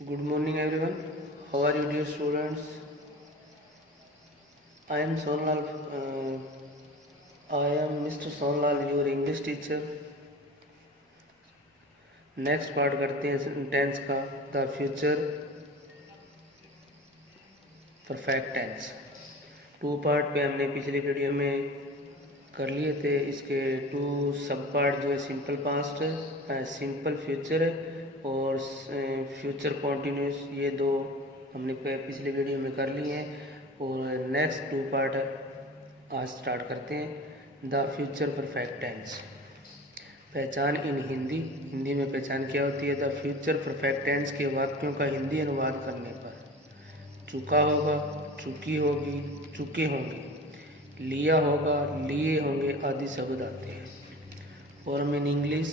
Good morning, everyone. How are you, dear students? I am Sonlal. I am Mr. Sonlal, your English teacher. Next part करते हैं tense का, the future perfect tense. Two part पे हमने पिछली video में कर लिए थे। इसके टू सब पार्ट जो है सिंपल पास्ट, सिंपल फ्यूचर और फ्यूचर कॉन्टिन्यूस, ये दो हमने पिछले वीडियो में कर लिए हैं। और नेक्स्ट टू पार्ट आज स्टार्ट करते हैं। The future perfect tense. पहचान इन हिंदी में पहचान क्या होती है? द फ्यूचर परफेक्ट टेंस के वाक्यों का हिंदी अनुवाद करने पर चुका होगा, चुकी होगी, चुके होंगे, लिया होगा, लिए होंगे आदि शब्द आते हैं। Form in English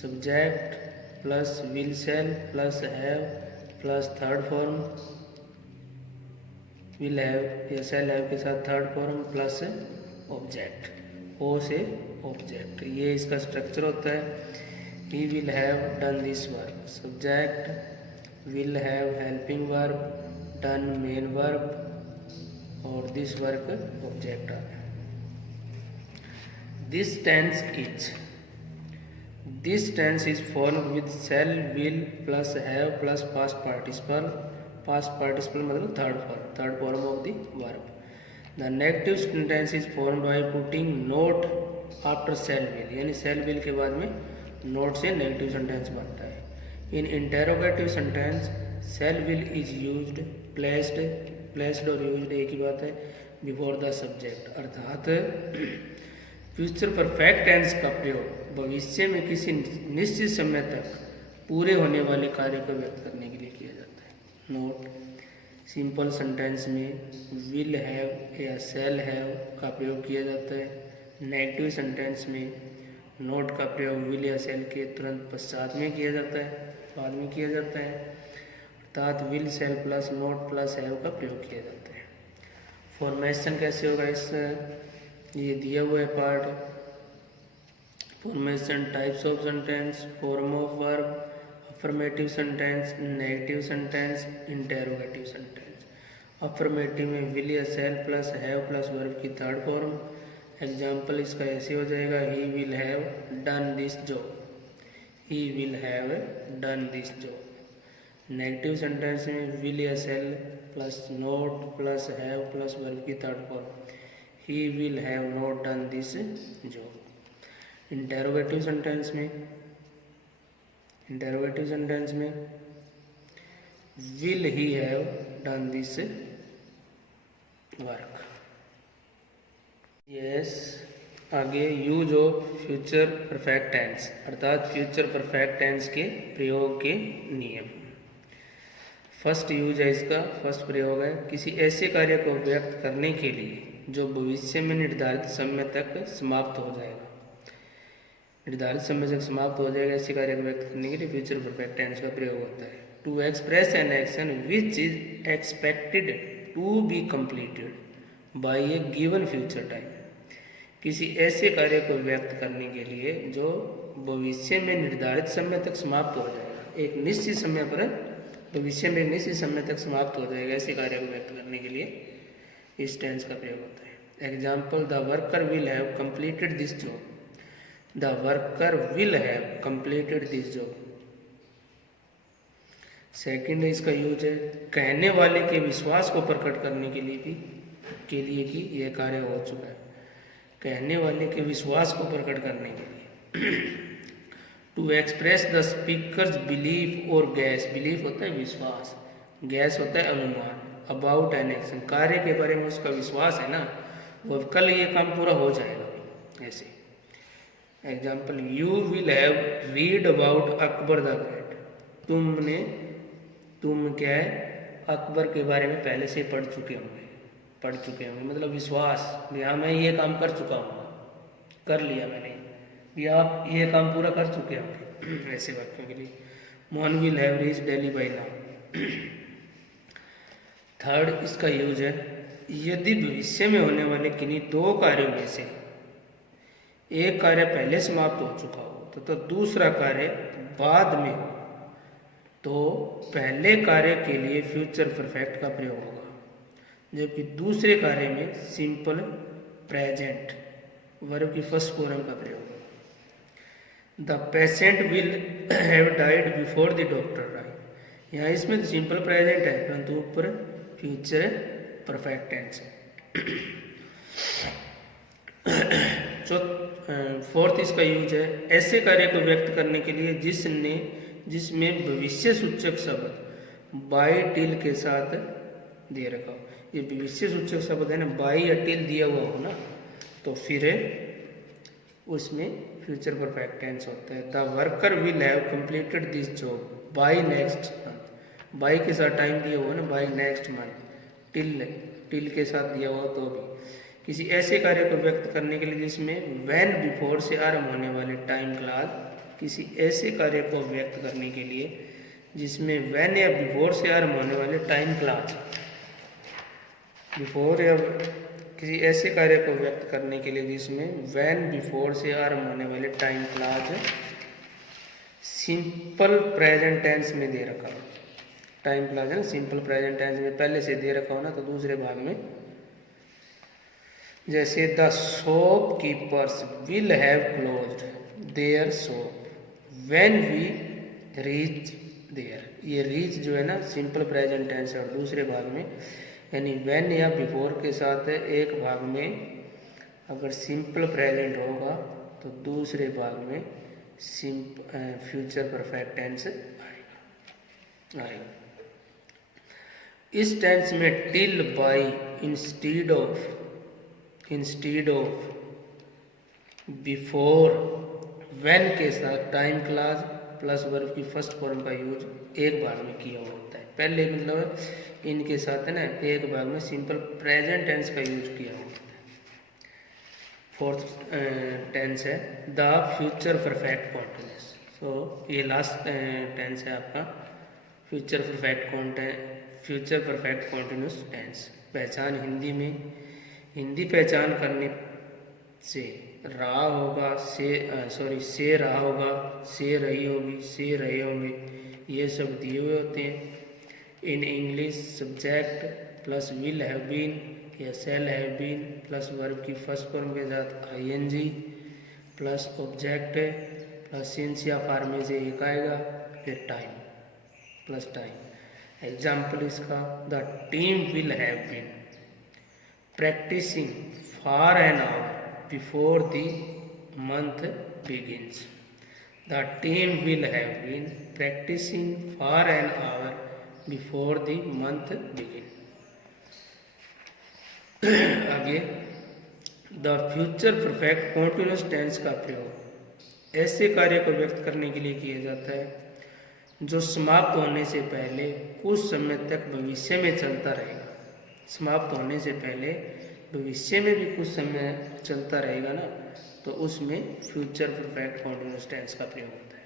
subject plus will shall plus have plus third form will have या शैल हैव के साथ third form plus object, O से ऑब्जेक्ट, ये इसका स्ट्रक्चर होता है। He will have done this work, subject will have helping verb, done main verb और this work object आ गया। This tense is formed with shall will plus have plus past participle मतलब third form of the verb. The negative sentence is formed by putting not after shall will, यानी shall will के बाद में not से negative sentence बनता है। In interrogative sentence shall will is used, placed और used एक ही बात है, before the subject। अर्थात फ्यूचर परफेक्ट टेंस का प्रयोग भविष्य में किसी निश्चित समय तक पूरे होने वाले कार्य को व्यक्त करने के लिए किया जाता है। नोट सिंपल सेंटेंस में विल हैव या शैल हैव का प्रयोग किया जाता है। नेगेटिव सेंटेंस में नोट का प्रयोग विल या शैल के तुरंत पश्चात में किया जाता है, बाद में किया जाता है। अर्थात will shall plus not plus have का प्रयोग किया जाता है। फॉर्मेशन कैसे होगा इस ये दिया हुआ है part. Formation types of sentence, form of verb, affirmative sentence, negative sentence, interrogative sentence. Affirmative में विल या shall plus have plus verb की थर्ड फॉर्म। एग्जाम्पल इसका ऐसे हो जाएगा, he will have done this job, he will have done this job. Negative sentence में will या shall plus not plus have plus verb की third form, he will have not done this job. Interrogative sentence में will he have done this work. Yes, आगे use of future perfect tense, अर्थात future perfect tense के प्रयोग के नियम। First use है इसका, फर्स्ट प्रयोग है किसी ऐसे कार्य को व्यक्त करने के लिए जो भविष्य में निर्धारित समय तक समाप्त हो जाएगा। निर्धारित समय तक समाप्त हो जाएगा, ऐसे कार्य को व्यक्त करने के लिए फ्यूचर परफेक्ट टेंस का प्रयोग होता है। To express an action which is expected to be completed by a given future time. किसी ऐसे कार्य को व्यक्त करने के लिए जो भविष्य में निर्धारित समय तक समाप्त हो जाएगा, एक निश्चित समय पर भविष्य में एक निश्चित समय तक समाप्त हो जाएगा, ऐसे कार्य को व्यक्त करने के लिए इस टेंस का प्रयोग होता है। Example, the worker will have completed this job, the worker will have completed this job. Second इसका यूज है कहने वाले के विश्वास को प्रकट करने के लिए कि यह कार्य हो चुका है। कहने वाले के विश्वास को प्रकट करने के लिए। To express the speaker's belief और गैस, बिलीफ होता है विश्वास, गैस होता है अनुमान। अबाउट एन एक्शन, कार्य के बारे में उसका विश्वास है ना, वो कल ये काम पूरा हो जाएगा, ऐसे। Example, you will have read about Akbar the great, तुम क्या है अकबर के बारे में पहले से पढ़ चुके होंगे, मतलब विश्वास, हाँ मैं ये काम कर चुका हूँ, कर लिया मैंने, या आप ये काम पूरा कर चुके होंगे, ऐसे वाक्यों के लिए। Mohan will have reach Delhi by now. Third इसका यूज है यदि भविष्य में होने वाले किन्हीं दो कार्यों में से एक कार्य पहले समाप्त हो चुका हो तो दूसरा कार्य बाद में हो, तो पहले कार्य के लिए फ्यूचर परफेक्ट का प्रयोग होगा, जबकि दूसरे कार्य में सिंपल प्रेजेंट वर्ब की फर्स्ट फॉर्म का प्रयोग होगा। The patient will have died before the doctor right. यहाँ इसमें तो सिंपल प्रेजेंट है, परंतु ऊपर फ्यूचर परफेक्ट टेंस है। फोर्थ इसका यूज है ऐसे कार्य को व्यक्त करने के लिए जिसमें भविष्य सूचक शब्द बाई टिल के साथ दे रखा हो। ये भविष्य सूचक शब्द है ना, बाई या टिल दिया हुआ हो ना, तो फिर उसमें फ्यूचर परफेक्ट टेंस होता है। The worker will have completed this job by next month. By के साथ टाइम दिया हुआ ना, बाई नेक्स्ट मंथ। टिल के साथ दिया हुआ तो भी किसी ऐसे कार्य को व्यक्त करने के लिए जिसमें व्हेन बिफोर से आरंभ होने वाले टाइम क्लास, किसी ऐसे कार्य को व्यक्त करने के लिए जिसमें व्हेन या बिफोर से आरंभ होने वाले टाइम क्लास, बिफोर या किसी ऐसे कार्य को व्यक्त करने के लिए जिसमें व्हेन बिफोर से आरंभ होने वाले time class simple present tense में दे रखा हो। टाइम क्लास है ना, सिंपल प्रेजेंट टेंस में पहले से दे रखा हो ना, तो दूसरे भाग में जैसे the shopkeepers will have closed their shop when we reach there. ये रीच जो है ना सिंपल प्रेजेंट टेंस है, और दूसरे भाग में यानी व्हेन या बिफोर के साथ एक भाग में अगर सिंपल प्रेजेंट होगा तो दूसरे भाग में फ्यूचर परफेक्ट टेंस आएगा। इस टेंस में till by instead of before when के साथ टाइम क्लास प्लस वर्ब की फर्स्ट फॉर्म का यूज एक भाग में किया होता है। पहले मतलब इनके साथ है ना एक भाग में सिंपल प्रेजेंट टेंस का यूज किया होता है। फोर्थ टेंस है द फ्यूचर परफेक्ट कॉन्टिन्यूस। तो ये लास्ट टेंस है आपका फ्यूचर परफेक्ट कॉन्टिन्यूस टेंस। पहचान हिंदी में, हिंदी पहचान करने से रहा होगा, से रहा होगा, से रही होगी, से रहे होंगे, ये सब दिए हुए होते हैं। In English subject plus will have been या shall have been plus verb की फर्स्ट फॉर्म के साथ ING plus object plus since या फॉर में से एक आएगा, फिर टाइम प्लस टाइम। एग्जाम्पल इसका the team will have been practicing for an hour before the month begins. The team will have been practicing for an hour before the month begins. आगे the future perfect continuous tense का प्रयोग ऐसे कार्य को व्यक्त करने के लिए किया जाता है जो समाप्त होने से पहले कुछ समय तक भविष्य में चलता रहेगा। समाप्त होने से पहले भविष्य में भी कुछ समय चलता रहेगा ना, तो उसमें फ्यूचर परफेक्ट कॉन्टिन्यूअस टेंस का प्रयोग होता है।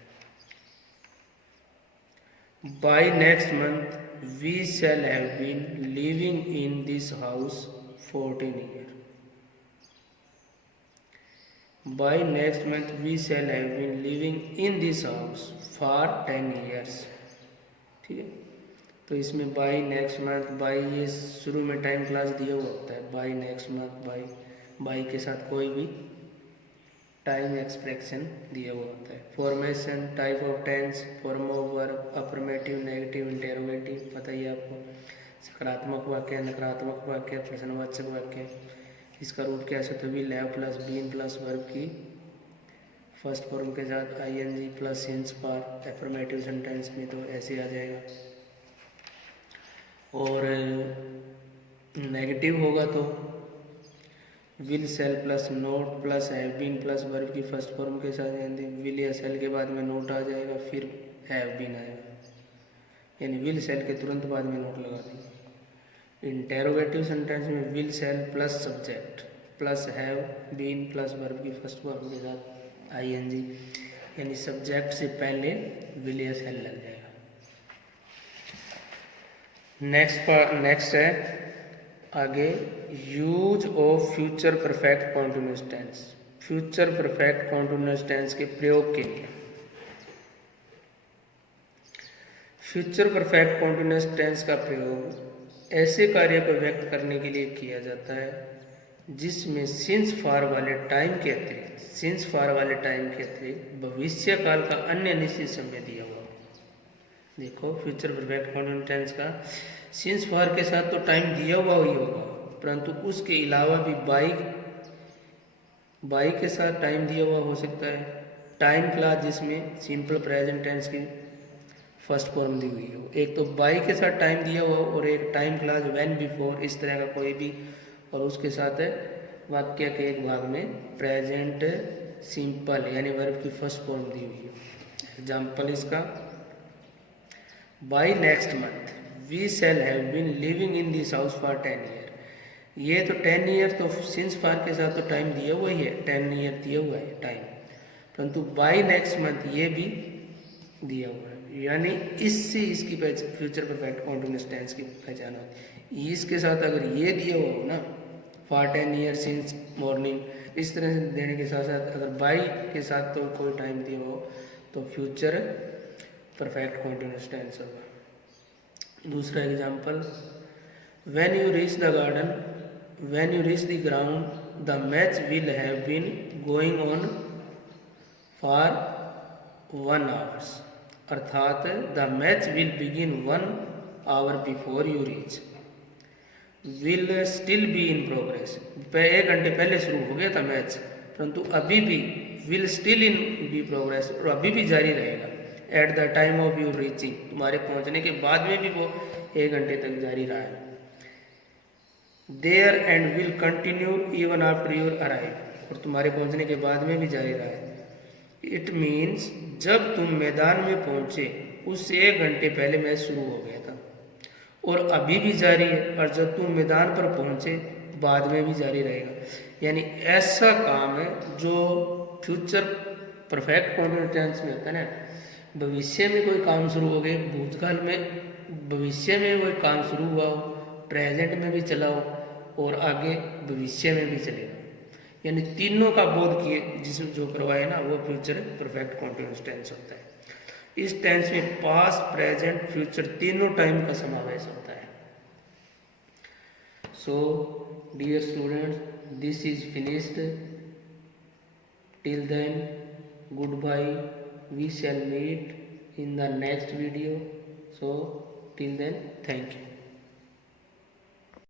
By next month we shall have been living in this house 14 year. By next month we shall have been living in this house for 10 years. ठीक है, तो इसमें बाई नेक्स्ट मंथ, बाई ये शुरू में टाइम क्लास दिया हुआ होता है। बाई नेक्स्ट मंथ, बाई के साथ कोई भी टाइम एक्सप्रेशन दिया हुआ होता है। Formation, type of tense, form of verb, affirmative, negative, interrogative पता ही आपको। सकारात्मक वाक्य, नकारात्मक वाक्य, प्रश्नवाचक वाक्य। इसका रूप कैसे, तो will have plus been plus verb की फर्स्ट फॉर्म के साथ ING plus since for. Affirmative sentence में तो ऐसे आ जाएगा, और नेगेटिव होगा तो will shall plus not plus have been plus verb की फर्स्ट फॉर्म के साथ, यानी विल या सेल के बाद में नोट आ जाएगा, फिर हैव बीन आएगा, यानी विल सेल के तुरंत बाद में नोट लगा देंगे। इंटेरोगेटिव सेंटेंस में will shall plus subject plus have been plus verb की फर्स्ट फॉर्म के साथ आईएनजी, यानी सब्जेक्ट से पहले विल या सेल लग जाएगा। नेक्स्ट है आगे use of future perfect continuous tense. Future perfect continuous tense के प्रयोग के लिए फ्यूचर परफेक्ट कॉन्टिन्यूस टेंस का प्रयोग ऐसे कार्य को व्यक्त करने के लिए किया जाता है जिसमें सिंस फार वाले टाइम के अतिरिक्त भविष्य काल का अन्य निश्चित समय दिया हुआ। देखो फ्यूचर परफेक्ट कॉन्टिन्यूस टेंस का सिंस फार के साथ तो टाइम दिया हुआ ही होगा, परंतु उसके अलावा भी बाई के साथ टाइम दिया हुआ हो सकता है। टाइम क्लास जिसमें सिंपल प्रेजेंट टेंस की फर्स्ट फॉर्म दी हुई हो, एक तो बाई के साथ टाइम दिया हुआ और एक टाइम क्लास व्हेन बिफोर, इस तरह का कोई भी, और उसके साथ वाक्य के एक भाग में प्रेजेंट सिंपल यानी वर्ब की फर्स्ट फॉर्म दी हुई है। एग्जाम्पल इसका, by next month we shall have been living in this house for 10 year. ये तो 10 ईयर तो सिंस फार के साथ तो टाइम दिया हुआ ही है, 10 ईयर दिया हुआ है टाइम, परंतु बाई नेक्स्ट मंथ ये भी दिया हुआ है, यानी इससे इसकी फ्यूचर परफेक्ट कॉन्टिन्यूस टेंस की पहचान होती है। इसके साथ अगर ये दिया हुआ हो ना, फॉर 10 ईयर सिंस मॉर्निंग, इस तरह से देने के साथ साथ अगर बाई के साथ तो कोई टाइम दिया हो तो फ्यूचर परफेक्ट कॉन्टिन्यूस टेंस होगा। दूसरा example, when you reach the garden, when you reach the ground the match will have been going on for 1 hours, अर्थात the match will begin 1 hour before you reach, will still be in progress. 1 घंटे पहले शुरू हो गया था match, परंतु अभी भी will still in be progress, और अभी भी जारी रहेगा। At the time of your reaching, तुम्हारे पहुंचने के बाद में भी वो 1 घंटे तक जारी रहा है। There and will continue even after your arrive, और तुम्हारे पहुंचने के बाद में भी जारी रहा है। इट मीन्स जब तुम मैदान में पहुंचे उससे 1 घंटे पहले मैच शुरू हो गया था और अभी भी जारी है, और जब तुम मैदान पर पहुंचे बाद में भी जारी रहेगा। यानी ऐसा काम है जो फ्यूचर परफेक्ट कॉन्टिन्यूस टेंस में होता है ना, भविष्य में कोई काम शुरू हो गए, भूतकाल में भविष्य में कोई काम शुरू हुआ हो, प्रेजेंट में भी चला हो और आगे भविष्य में भी चलेगा, यानी तीनों का बोध किए जिसमें जो करवाए ना वो फ्यूचर परफेक्ट कॉन्टिन्यूस टेंस होता है। इस टेंस में पास्ट प्रेजेंट फ्यूचर तीनों टाइम का समावेश होता है। So dear students, this is finished. Till then goodbye, we shall meet in the next video. So till then, thank you.